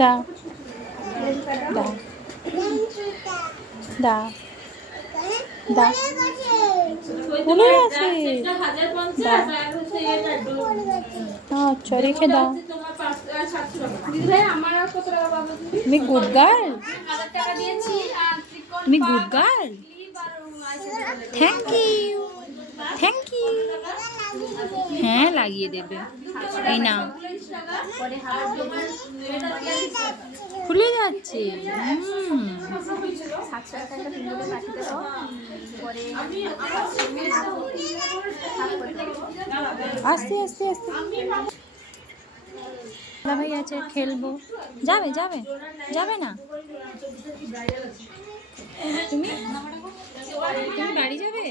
দাও দাও দাও দাও ভুলে গেছে। আচ্ছা রেখে দাও। তুমি গুড গার্ল, তুমি good girl. Thank you, thank you. হ্যাঁ লাগিয়ে দেবে। এই নাও। খুলে যাচ্ছে। আস্তে আস্তে আস্তে। ভাই আছে, খেলবো। যাবে যাবে যাবে না? তুমি তুমি বাড়ি যাবে?